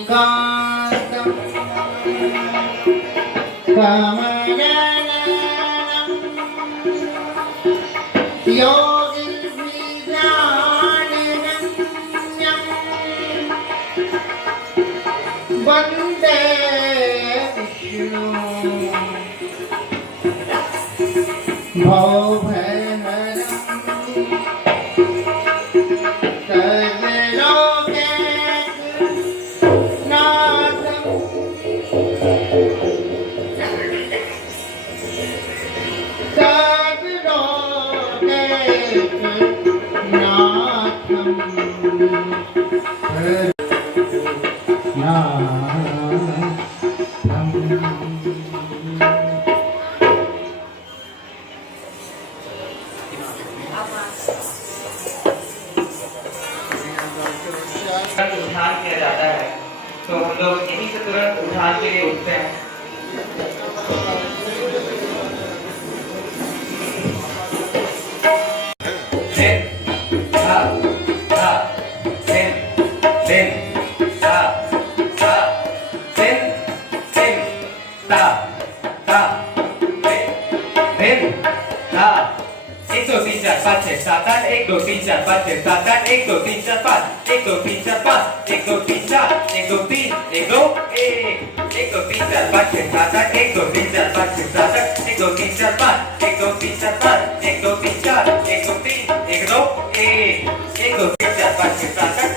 लक्ष्मीकान्तं कमलनयनं योगिभिर्ज्ञानगम्यं वन्दे विष्णुं भवभयहरं उठान किया जाता है तो हम लोग यहीं से तुरंत उठान के लिए उठते हैं। एक दो तीन चार पाँच छः सात आठ एक दो तीन चार पाँच छः सात आठ एक दो तीन चार पाँच एक दो तीन चार पाँच एक दो तीन चार एक दो तीन एक दो एक दो तीन चार पाँच छः सात आठ एक दो तीन चार पाँच छः सात आठ एक दो तीन चार पाँच एक दो तीन चार पाँच एक दो तीन चार एक दो तीन एक दो एक दो तीन चार पाँच छः सात आठ